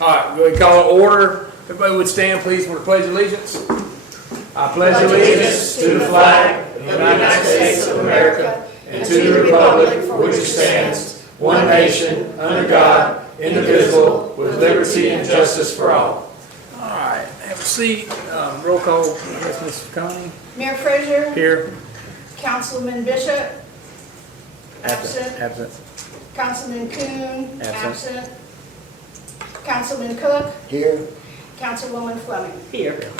All right, we call it order. Everybody would stand, please, for the pledge of allegiance. I pledge allegiance to the flag of the United States of America and to the republic for which it stands, one nation, under God, indivisible, with liberty and justice for all. All right, have a seat. Roll call, I guess, Mrs. Coney. Mayor Frazier. Here. Councilman Bishop. Absent. Absent. Councilman Kuhn. Absent. Absent. Councilman Cook. Here. Councilwoman Fleming. Here.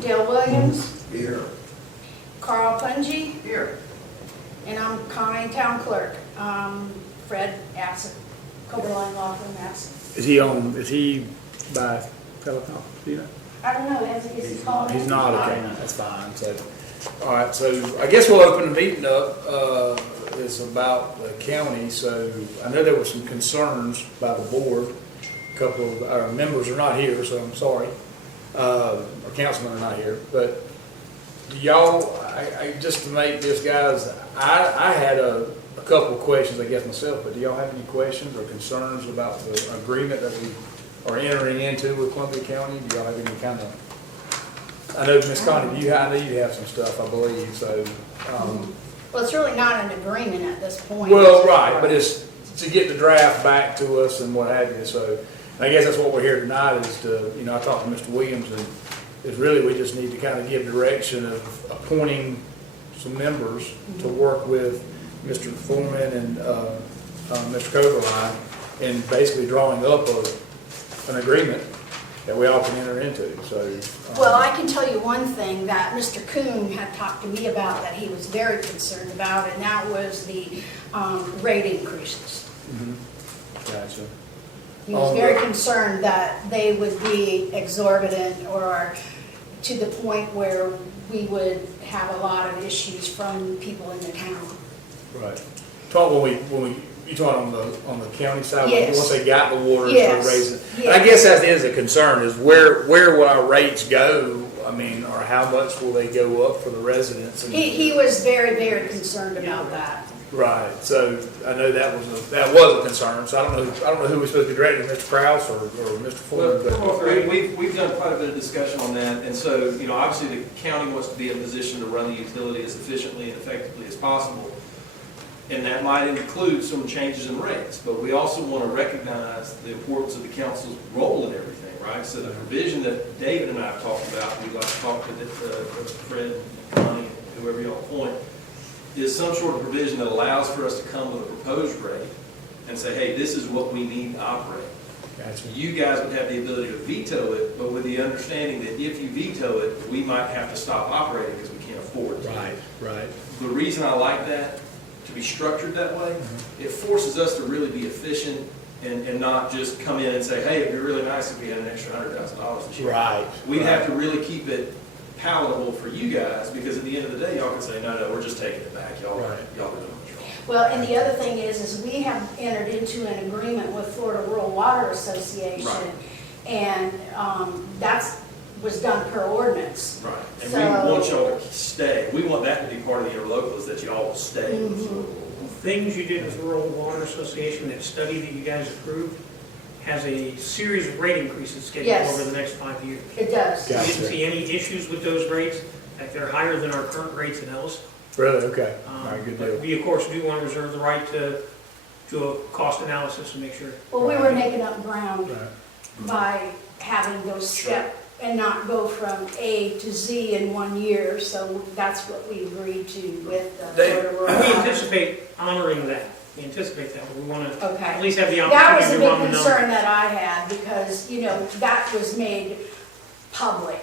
Dale Williams. Here. Carl Pungy. Here. And I'm Connie, Town Clerk. Fred absent. Coberline Laughlin absent. Is he by telephone? Do you know? I don't know, is he calling? He's not, okay, that's fine, so, all right, so I guess we'll open the meeting up. It's about the county, so I know there were some concerns by the board. A couple of our members are not here, so I'm sorry. Our councilmen are not here, but do y'all, just to make this, guys, I had a couple of questions, I guess, myself, but do y'all have any questions or concerns about the agreement that we are entering into with Columbia County? Do y'all have any kind of, I know, Ms. Connie, I know you have some stuff, I believe, so. Well, it's really not an agreement at this point. Well, right, but it's to get the draft back to us and what have you, so I guess that's what we're here tonight is to, I talked to Mr. Williams, and is really we just need to kind of give direction of appointing some members to work with Mr. Foreman and Mr. Coberline, and basically drawing up an agreement that we all can enter into, so. Well, I can tell you one thing that Mr. Kuhn had talked to me about that he was very concerned about, and that was the rate increases. Gotcha. He was very concerned that they would be exorbitant or to the point where we would have a lot of issues from people in the town. Right. Talk you talking on the county side, Yes. once they got the water, Yes. so raising. And Yes. I guess that is a concern, is where will our rates go? I mean, or how much will they go up for the residents? And- He was very, very concerned about that. Right, so I know that was a concern, so I don't know who we're supposed to be directing, Mr. Kraus or Mr. Ford, but. Well, we've done quite a bit of discussion on that, and so, obviously the county wants to be in a position to run the utility as efficiently and effectively as possible. And that might include some changes in rates, but we also want to recognize the importance of the council's role in everything, right? So the provision that David and I have talked about, we'd like to talk to Fred, Connie, and whoever y'all appoint, is some sort of provision that allows for us to come with a proposed rate and say, hey, this is what we need to operate. Gotcha. You guys would have the ability to veto it, but with the understanding that if you veto it, we might have to stop operating because we can't afford to. Right. The reason I like that, to be structured that way, it forces us to really be efficient and not just come in and say, hey, it'd be really nice if we had an extra $100,000 this year. Right. We'd have to really keep it palatable for you guys, because at the end of the day, y'all can say, no, we're just taking it back. Y'all are doing control. Well, and the other thing is we have entered into an agreement with Florida Rural Water Association, Right. and that was done per ordinance. Right, and So- we want y'all to stay. We want that to be part of the interlocal, is that y'all will stay. Mhm. Things you did with Rural Water Association, that study that you guys approved, has a series of rate increases scheduled Yes. over the next 5 years. It does. Got We didn't Gotcha. see any issues with those rates, that they're higher than our current rates in Ellis. Really? Okay. All right, good But deal. we, of course, do want to reserve the right to do a cost analysis and make sure. Well, we were making up ground Right. by having those step and not go from A to Z in 1 year, so that's what we agreed to with the They- Florida Rural And we Water. anticipate honoring that. We anticipate that, but we want to at Okay. least have the That was opportunity a to run big the concern numbers. that I had, because, that was made public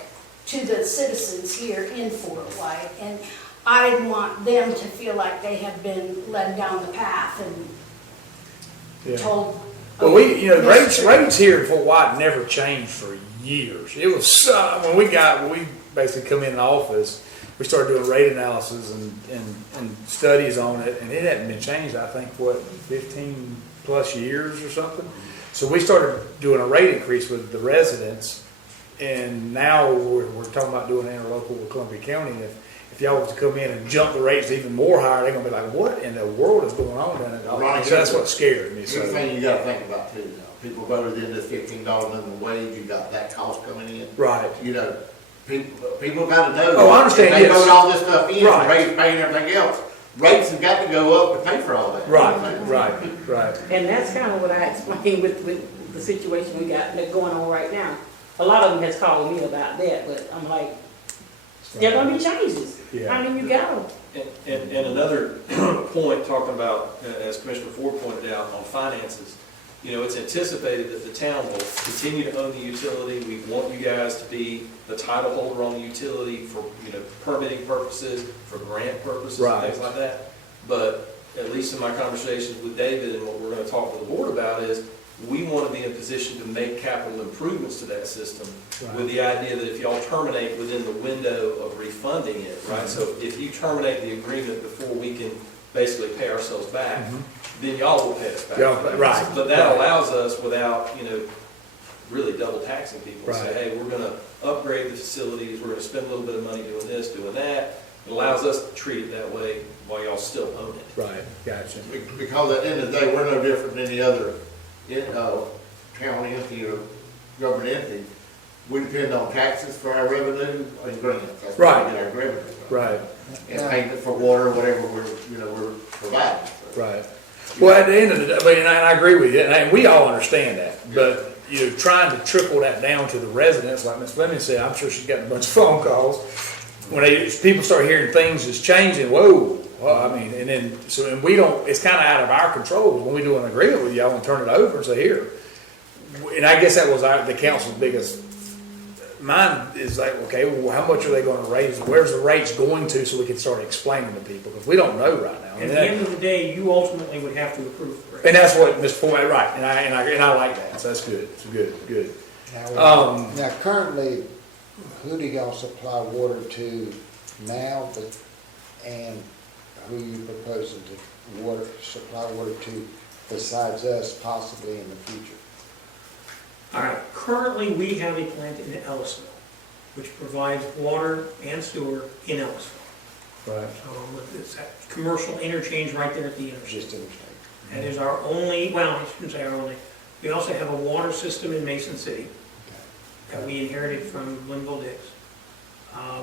to the citizens here in Fort White, and I didn't want them to feel like they had been led down the path and Yeah. told. Well, this- rates here in Fort White never changed for years. It was, when we basically come in office, we started doing rate analysis and studies on it, and it hadn't been changed, I think, 15 plus years or something. So we started doing a rate increase with the residents, and now we're talking about doing an interlocal with Columbia County. And if y'all was to come in and jump the rates even more higher, they're gonna be like, what in the world is going on down there? Right. So that's what scared me. The So. other thing you gotta think about too, though, people voted in this $15 minimum wage, you got that cost coming in. Right. You know, people gotta know. Oh, I understand, If they yes. vote all this stuff in, Right. raise pay and everything else, rates have got to go up to pay for all that. Right. And that's kind of what I explained with the situation we got that's going on right now. A lot of them has called me about that, but I'm like, there gonna be changes. Yeah. I mean, you got them. And another point, talking about, as Commissioner Ford pointed out, on finances, you know, it's anticipated that the town will continue to own the utility. We want you guys to be the title holder on the utility for, you know, permitting purposes, for grant purposes, and Right. things like that. But at least in my conversations with David and what we're gonna talk to the board about is, we want to be in a position to make capital improvements to that system with the idea that if y'all terminate within the window of refunding it, right? So if you terminate the agreement before we can basically pay ourselves back, then y'all will pay us back. Yeah, right. But that allows us, without, you know, really double taxing people, to say, Right. hey, we're gonna upgrade the facilities, we're gonna spend a little bit of money doing this, doing that. It allows us to treat it that way while y'all still own it. Right, gotcha. Because at the end of the day, we're no different than any other, county entity or government entity. We depend on taxes for our revenue and grants. That's where Right. we get our revenue from. Right, And payment for water, whatever we're providing. right. Well, at the end of the day, I mean, and I agree with you, and we all understand that, but, you know, trying to trickle that down to the residents, like Ms. Fleming said, I'm sure she's getting a bunch of phone calls. When people start hearing things is changing, whoa, well, I mean, and then, so, and we don't, it's kind of out of our control when we do an agreement with y'all and turn it over and say, here. And I guess that was the council's biggest, mine is like, okay, well, how much are they gonna raise? Where's the rates going to, so we can start explaining to people, because we don't know right now. At the end of the day, you ultimately would have to approve the rate. And that's what Ms. Foy, right, and I like that, so that's good, it's good. Now currently, who do y'all supply water to now, and who you proposing to supply water to besides us possibly in the future? All right, currently, we have a plant in Ellisville, which provides water and sewer in Ellisville. Right. It's that commercial interchange right there at the Just intersection. interesting. That is our only, well, I shouldn't say our only, we also have a water system in Mason City that we inherited from Linville Dix.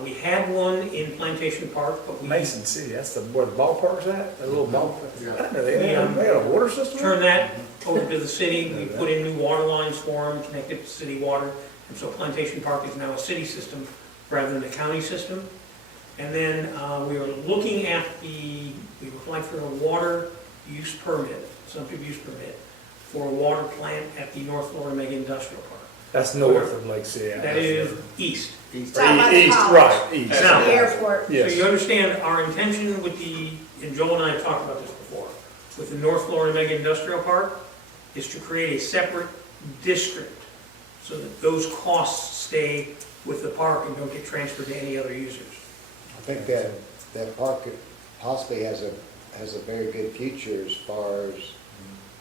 We had one in Plantation Park, but we Mason City, that's where the ballpark's at, that little ballpark. Yeah. I didn't know they had a water system? turned that over to the city. We put in new water lines for them, connected to city water. And so Plantation Park is now a city system rather than a county system. And then we are looking at we applied for a water use permit, subject use permit, for a water plant at the North Florida Mega Industrial Park. That's north of Lake City. That is east. Down by the East, college. right, east. Now- The airport. So Yes. you understand, our intention with and Joel and I have talked about this before, with the North Florida Mega Industrial Park, is to create a separate district so that those costs stay with the park and don't get transferred to any other users. I think that park possibly has a very good future as far as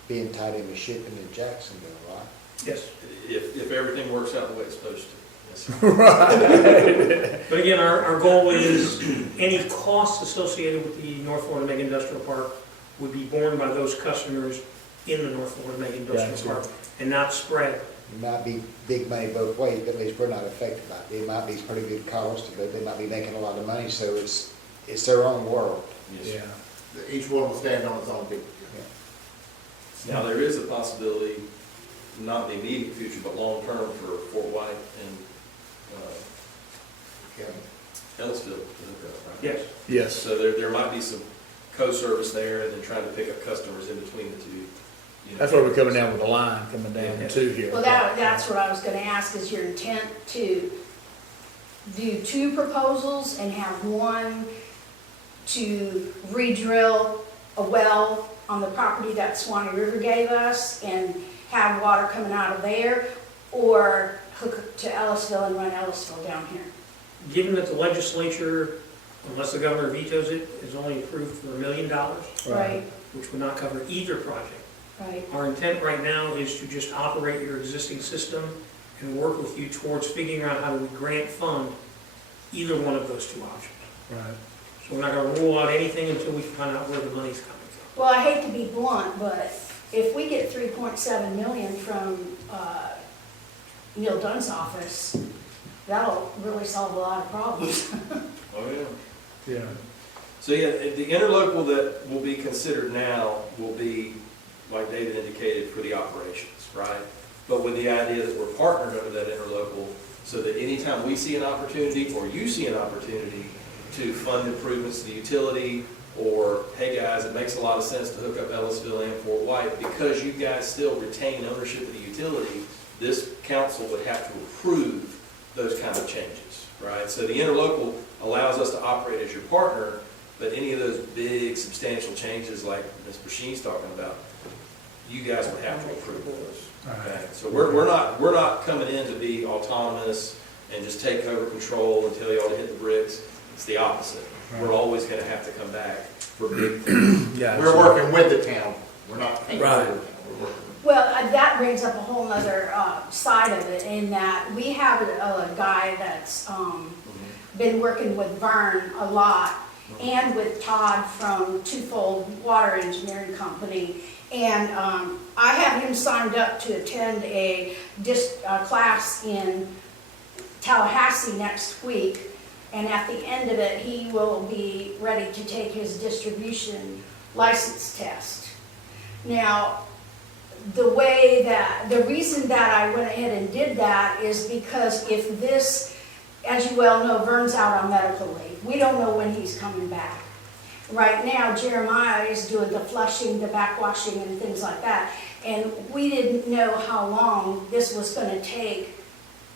being tied into shipping in Jacksonville, right? Yes. If everything works out the way it's supposed to. Yes. But again, our goal is any costs associated with the North Florida Mega Industrial Park would be borne by those customers in the North Florida Mega Industrial Gotcha. Park and not spread. It might be big money both ways, but at least we're not affected by it. It might be pretty good cost, but they might be making a lot of money, so it's their own world. Yeah. Each one will stand on its own feet. Now, there is a possibility, not in the immediate future, but long-term for Fort White and Ellisville. to hook up, right? Yes. Yes. So there might be some co-service there, and then trying to pick up customers in between the two. you know. That's where we're coming down with the line coming down Yeah. to here. Well, that's what I was gonna ask, is your intent to do two proposals and have one to re-drill a well on the property that Swanee River gave us and have water coming out of there, or hook it to Ellisville and run Ellisville down here? Given that the legislature, unless the governor vetoes it, is only approved for $1 million, Right, which would not cover either project. right. Our intent right now is to just operate your existing system and work with you towards figuring out how to grant fund either one of those two options. Right. So we're not gonna rule out anything until we find out where the money's coming from. Well, I hate to be blunt, but if we get 3.7 million from Neil Dunn's office, that'll really solve a lot of problems. Oh, yeah. Yeah. So yeah, the interlocal that will be considered now will be, like David indicated, for the operations, right? But with the idea that we're partnered under that interlocal, so that anytime we see an opportunity or you see an opportunity to fund improvements to the utility, or, hey guys, it makes a lot of sense to hook up Ellisville and Fort White, because you guys still retain ownership of the utility, this council would have to approve those kind of changes, right? So the interlocal allows us to operate as your partner, but any of those big substantial changes like Ms. Brashean's talking about, you guys would have to approve those. Okay, so we're not coming in to be autonomous and just take over control and tell y'all to hit the bricks. It's the opposite. We're always gonna have to come back for big things. Yeah. We're working with the town, we're not. Right. We're working. Well, that brings up a whole nother side of it, in that we have a guy that's been working with Vern a lot, and with Todd from Twofold Water Engineering Company. And I have him signed up to attend a class in Tallahassee next week. And at the end of it, he will be ready to take his distribution license test. Now, the reason that I went ahead and did that is because if this, as you well know, Vern's out on medical leave. We don't know when he's coming back. Right now, Jeremiah is doing the flushing, the backwashing, and things like that. And we didn't know how long this was going to take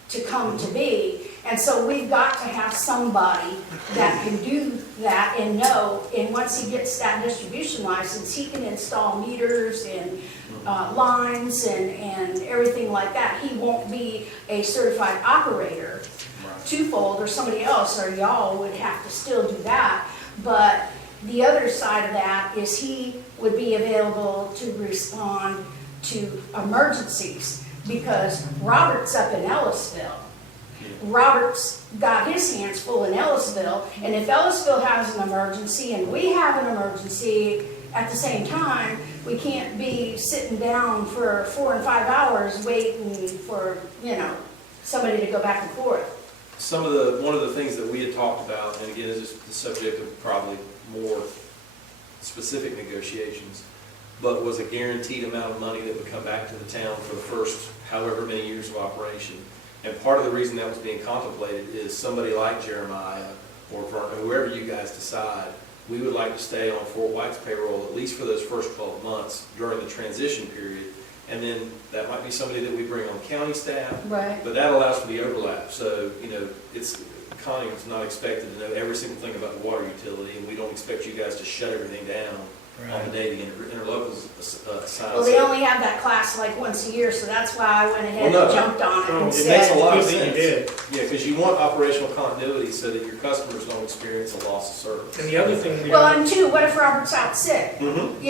to come to be. And so we've got to have somebody that can do that and know, and once he gets that distribution license, he can install meters and lines and everything like that. He won't be a certified operator. Twofold or somebody else or y'all would have to still do that. But the other side of that is he would be available to respond to emergencies, because Robert's up in Ellisville. Robert's got his hands full in Ellisville, and if Ellisville has an emergency and we have an emergency at the same time, we can't be sitting down for 4 and 5 hours waiting for, somebody to go back and forth. One of the things that we had talked about, and again, this is the subject of probably more specific negotiations, but was a guaranteed amount of money that would come back to the town for the first however many years of operation. And part of the reason that was being contemplated is somebody like Jeremiah or whoever you guys decide, we would like to stay on Fort White's payroll at least for those first 12 months during the transition period. And then that might be somebody that we bring on county staff. Right. But that allows for the overlap. So, Connie was not expected to know every single thing about the water utility, and we don't expect you guys to shut everything down on the day the interlocals assign. Well, they only have that class like once a year, so that's why I went ahead Well, no. and jumped on it and It makes said. a lot of Good thing you sense. did. Yeah, because you want operational continuity so that your customers don't experience a loss of service. And the other thing we Well, don't, and two, what if Robert's out sick? Mm-hmm.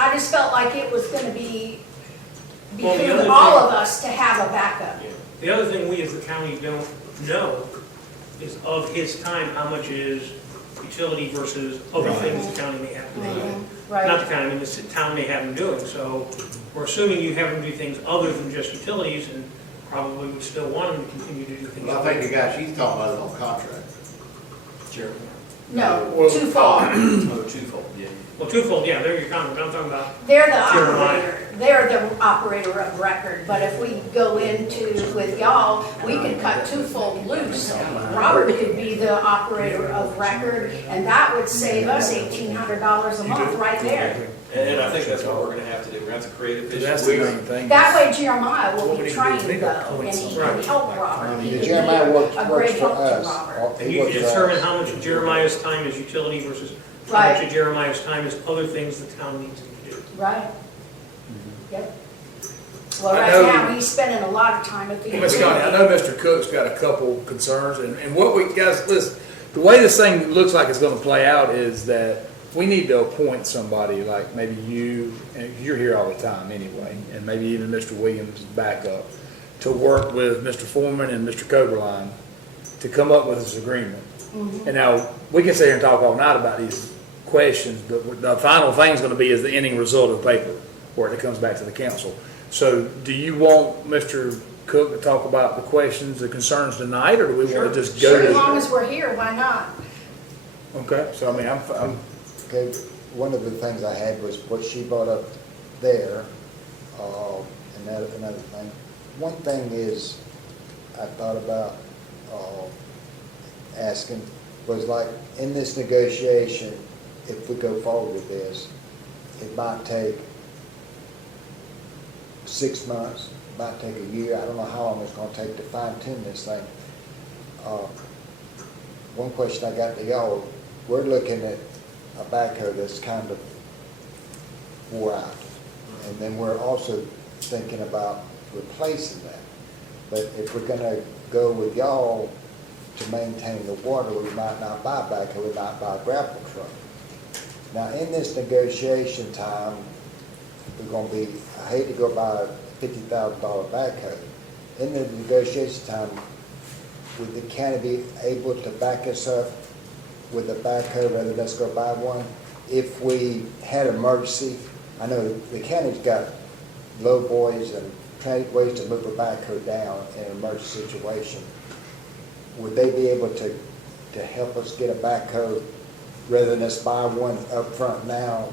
I just felt like it was gonna be Well, the behoove other all thing- of us to have a backup. the other thing we as the county don't know is of his time, how much is utility versus other things the county may have to do. Not Right, the county, I mean, the town may have him doing, so we're assuming you have him do things other than just utilities, and probably would still want him to continue to do things. Well, I think the guy she's talking about is on contract. Jeremy. no, Well, twofold. Oh, twofold, yeah. Well, twofold, yeah, they're your comment, I'm talking about, They're the Jeremiah. operator, they're the operator of record, but if we go into with y'all, we could cut twofold loose. Robert could be the operator of record, and that would save us $1,800 a month right there. And I think that's what we're gonna have to do. We're gonna have to create That's the efficiency. main thing. That way Jeremiah will What we be need to do is trained make though, our and points he on can help Robert. He And could Jeremiah be works a for great help to us. Robert. and He you works can for determine us. how much of Jeremiah's time is utility versus how Right. much of Jeremiah's time is other things the town needs him to do. Right. Yep. Well, I right know- now, he's spending a lot of time at the. Ms. Connie, I know Mr. Cook's got a couple concerns, and what we, guys, listen, the way this thing looks like it's gonna play out is that we need to appoint somebody, like maybe you, and you're here all the time anyway, and maybe even Mr. Williams' backup, to work with Mr. Foreman and Mr. Coberline to come up with this agreement. And now, we can sit here and talk all night about these questions, but the final thing's gonna be is the ending result of the paper, where it comes back to the council. So do you want Mr. Cook to talk about the questions, the concerns tonight, or do we wanna just go Sure, to? as long as we're here, why not? Okay, so I mean, I'm, Okay, one of the things I had was what she brought up there, and that, another thing. One thing is, I thought about, asking, was like, in this negotiation, if we go forward with this, it might take 6 months, it might take a year, I don't know how long it's gonna take to fine tune this thing. One question I got to y'all, we're looking at a backhoe that's kind of wore out. And then we're also thinking about replacing that. But if we're gonna go with y'all to maintain the water, we might not buy a backhoe, we might buy a grapple truck. Now, in this negotiation time, we're gonna be, I hate to go buy a $50,000 backhoe. In the negotiation time, would the county be able to back us up with a backhoe rather than us go buy one? If we had emergency, I know the county's got low boys and ways to move a backhoe down in an emergency situation. Would they be able to help us get a backhoe rather than us buy one up front now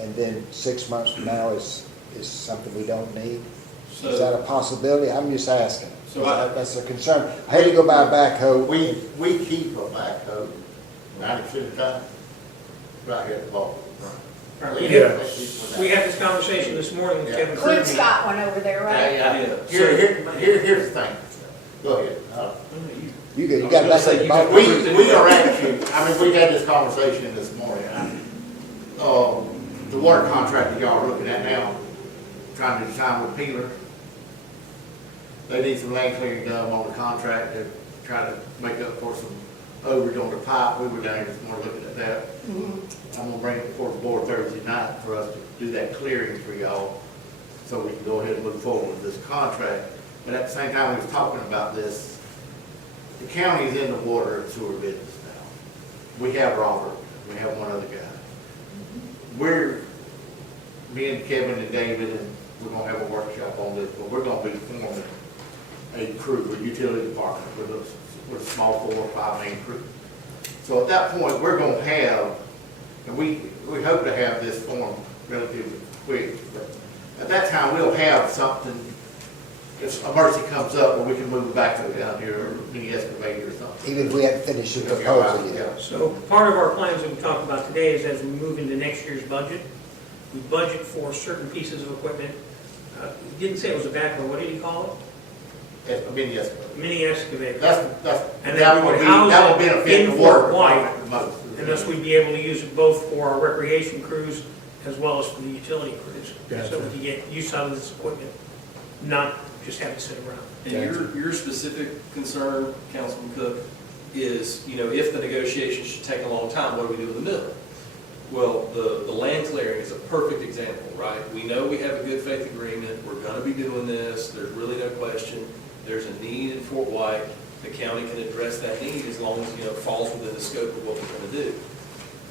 and then 6 months from now is something we don't need? Is that a possibility? I'm just asking. So That's a concern. I hate to go buy a backhoe. We keep a backhoe 90% of the time, right here at the ball. Yeah. We had this conversation this morning with Kevin Clint's Kirby. got one over there, right? Yeah. Here's the thing. Go ahead. You got a backhoe. We are actually, I mean, we had this conversation this morning. The water contract that y'all are looking at now, trying to design with Peeler, they need some land clearing done on the contract to try to make up for some overage on the pipe. We were down here this morning looking at that. I'm gonna bring it before the board Thursday night for us to do that clearing for y'all, so we can go ahead and move forward with this contract. But at the same time, we was talking about this, the county's in the water and sewer business now. We have Robert, we have one other guy. Me and Kevin and David, and we're gonna have a workshop on this, but we're gonna be forming a crew, a utility department with a small 4 or 5 man crew. So at that point, we're gonna have, and we hope to have this formed relatively quick, but at that time, we'll have something, if emergency comes up, where we can move it back down here, or mini excavator or something. Even if we hadn't finished the proposal yet. So part of our plans that we talked about today is as we move into next year's budget, we budget for certain pieces of equipment. He didn't say it was a backhoe, what did he call A mini excavator. it? Mini excavator. And That then we would would house that would it benefit in the water Fort White, department the most. and thus we'd be able to use it both for our recreation crews as well as for the utility crews. Gotcha. So we can get use out of this equipment, not just have it sit around. And your specific concern, Councilman Cook, is, if the negotiations should take a long time, what do we do with the mill? Well, the land clearing is a perfect example, right? We know we have a good faith agreement, we're gonna be doing this, there's really no question. There's a need in Fort White, the county can address that need as long as, it falls within the scope of what we're gonna do.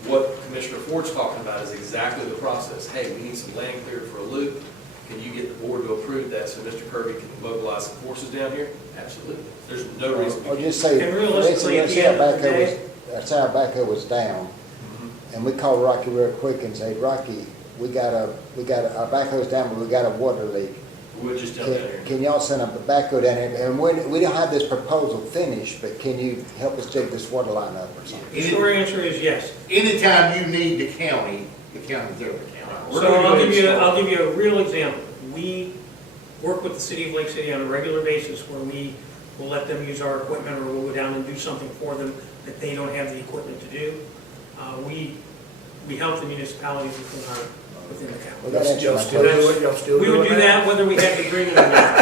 What Commissioner Ford's talking about is exactly the process. Hey, we need some land cleared for a loop. Can you get the board to approve that so Mr. Kirby can mobilize some forces down here? Absolutely. There's no reason we Or can't. just say, And realistically, at let's the say our end of the backhoe was, day- let's say our backhoe was down, and we called Rocky real quick and say, Rocky, our backhoe's down, but we got a water leak. We'll just jump down here. Can y'all send a backhoe down here? And we don't have this proposal finished, but can you help us dig this water line up or something? The short answer is yes. Anytime you need the county's there with the county. We're So gonna go I'll ahead give and start. you a real example. We work with the city of Lake City on a regular basis where we will let them use our equipment, or we'll go down and do something for them that they don't have the equipment to do. We help the municipalities within the Well, county. that answers Y'all my still question. do it, y'all still do it We would do now? that whether we had the agreement or not.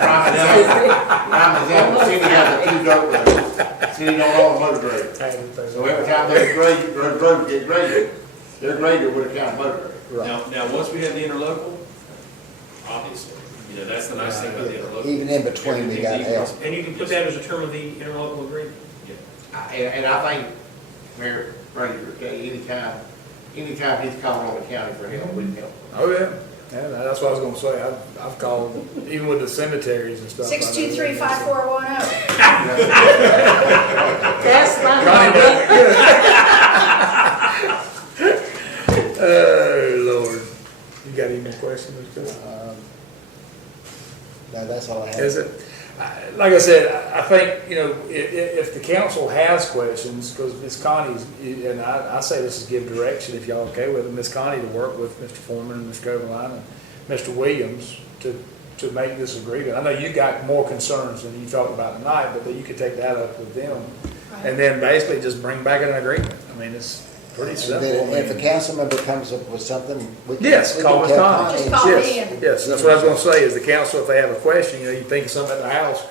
Prime example, city has a 2 dirt roads. City don't own a motor grader. So every time those roads get graded, they're graded with a county motor grader. Right. Now, once we have the interlocal, obviously, that's the nice thing about the interlocal. Even in between, we got Everything's help. easy. And you can put that as a term of the interlocal agreement. And I think, Mayor Fraser, okay, anytime anytime he's calling on the county for help, we can help. Oh, yeah. Yeah, that's what I was gonna say. I've called, even with the cemeteries and stuff. 623-5410. That's my Connie number. does good. Oh, Lord. You got any more questions? Mr. Cook? No, that's all I have. Is it? Like I said, I think, you know, if the council has questions, because Ms. Connie's, and I say this is give direction, if y'all okay with it, Ms. Connie to work with Mr. Foreman and Mr. Coberline and Mr. Williams to make this agreement. I know you got more concerns than you talked about tonight, but that you could take that up with them. And then basically just bring back an agreement. I mean, it's pretty And simple. then if a council member comes up with something, we can. Yes, we call can Ms. tell Connie. Just call me Yes, and- yes, that's what I was gonna say, is the council, if they have a question, you know, you think of something at the house,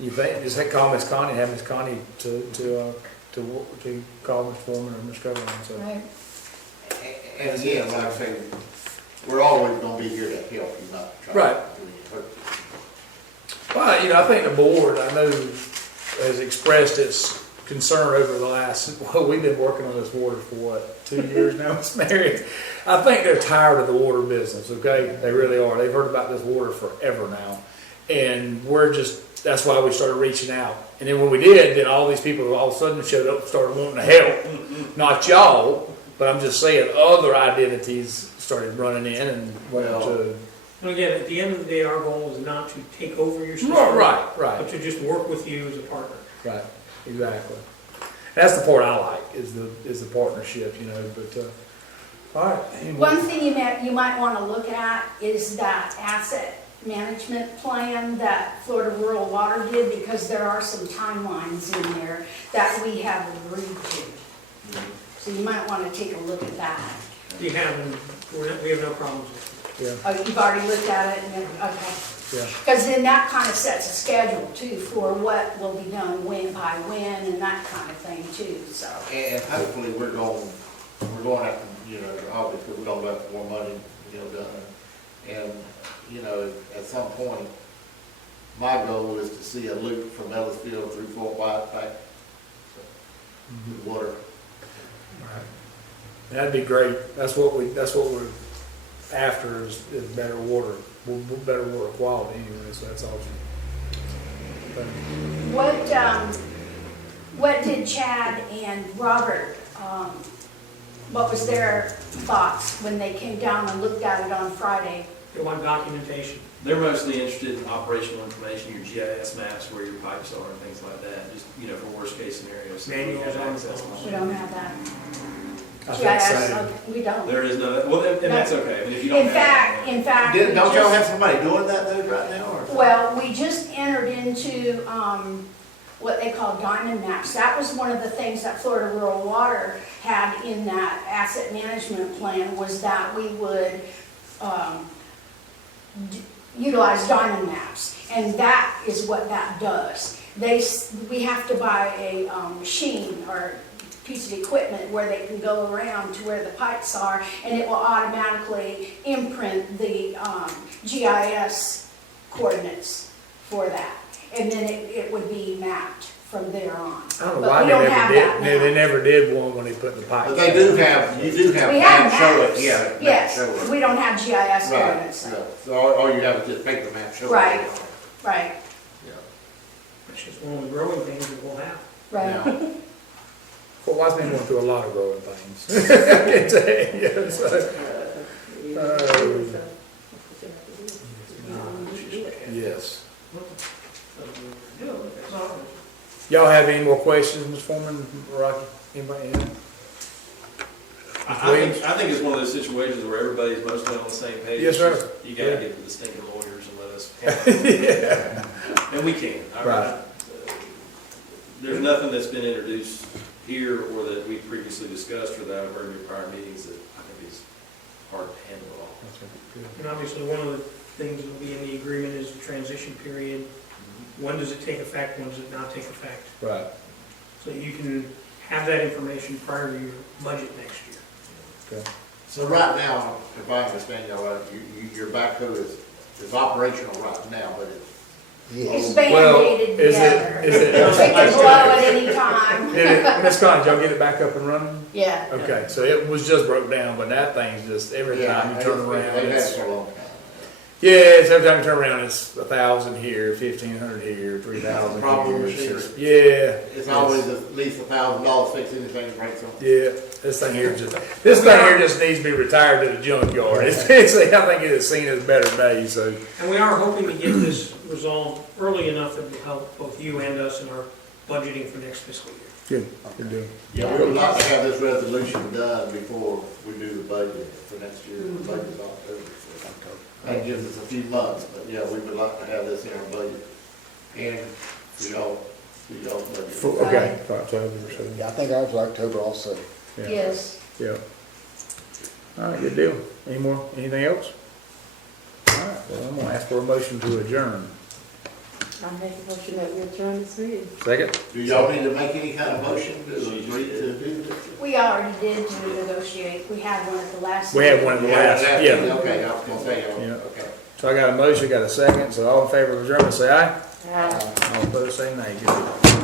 you think, just call Ms. Connie, have Ms. Connie to call Mr. Foreman or Mr. Coberline, so. Right. And again, like I say, we're always gonna be here to help you, not try to. Right. Well, you know, I think the board, I know, has expressed its concern over the last, well, we've been working on this water for what, 2 years now, Ms. Mary? I think they're tired of the water business, okay? They really are. They've heard about this water forever now. And we're just, that's why we started reaching out. And then when we did, then all these people all of a sudden showed up and started wanting to help. Not y'all, but I'm just saying other identities started running in and wanted to. And again, at the end of the day, our goal is not to take over your system. Right, But right, to just work with you as a partner. right, exactly. That's the part I like, is the partnership, you know, but, all right. One thing you might want to look at is that asset management plan that Florida Rural Water did, because there are some timelines in there that we have agreed to. So you might want to take a look at that. We have no problems with it. Yeah, Oh, you've already looked at it, and okay. yeah, Because then that kind of sets a schedule too for what will be done when by when and that kind of thing too, so. And hopefully we're going after, you know, obviously we're gonna have more money, you know, done. And, you know, at some point, my goal is to see a loop from Ellisville through Fort White back to the water. right. That'd be great. That's what we're after is better water, better water quality anyway, so that's awesome. What did Chad and Robert, what was their thoughts when they came down and looked at it on Friday? They want documentation. They're mostly interested in operational information, your GIS maps, where your pipes are and things like that, just, you know, for worst case scenarios. so we Manuals have on access phones. We don't have that. I think GIS, same. okay, we don't. There is no, well, and that's okay, I mean, if you don't In have. fact, we Don't y'all just- have somebody doing that though right now, or? Well, we just entered into what they call diamond maps. That was one of the things that Florida Rural Water had in that asset management plan, was that we would utilize diamond maps. And that is what that does. We have to buy a machine or piece of equipment where they can go around to where the pipes are, and it will automatically imprint the GIS coordinates for that. And then it would be mapped from there on. I don't know But why we they don't never have did, that they now. never did one when they put the pipe. But they do have, you do have We have maps show maps. it, yeah. maps Yes, show it. we don't have GIS Right, coordinates. yeah. So all you have is just paper map show it. Right. Right, Yeah. It's just one of the growing things that we'll have. right. Now, Fort White's been going through a lot of growing things. I can tell you, yeah, so, yes. Y'all have any more questions, Ms. Foreman, Rocky, anybody? Yeah? I think it's one of those situations where everybody's mostly on the same page. Yes, sir. It's just, you gotta Yeah. get to the stinking lawyers and let us handle it. Yeah. And we can. Right. There's nothing that's been introduced here or that we previously discussed or that I've heard in prior meetings that I think is hard to handle at all. And obviously, one of the things that will be in the agreement is the transition period. When does it take effect, when does it not take effect? Right. So you can have that information prior to your budget next year. Okay. so right now, if I understand y'all right, your backhoe is operational right now, but it's It's Yes. Well, band-aided is together. it, is it? It can blow at any time. Did it, Ms. Connie, did y'all get it back up and running? Yeah. Okay, so it was just broke down, but that thing's just, every time you turn around, They've had it it's, for a long time. yeah, it's every time you turn around, it's 1,000 here, 1,500 here, 3,000 Problem here. It's machinery. just- Yeah. It's always at least $1,000 fix anything that breaks on. Yeah, this thing here just needs to be retired to the junkyard. I think it has seen its better days, so. And we are hoping to get this resolved early enough that will help both you and us in our budgeting for next fiscal year. Good, good deal. Yeah, we would like to have this resolution done before we do the budget for next year. The budget's October, so that gives us a few months, but yeah, we would like to have this in our budget. And for y'all's budget. Okay, October, so, Yeah, I think ours was October also. yeah. Yes. Yeah. All right, good deal. Anything else? All right, well, I'm gonna ask for a motion to adjourn. I'm making a motion that we adjourn this meeting. Second? Do y'all need to make any kind of motion to agree to do this? We already did to negotiate. We had one at the last. We had one at the last, yeah. Okay, I was gonna say, Yeah. okay. So I got a motion, got a second, so all in favor of adjournment, say aye. Uh, All opposed, say nay. Good deal.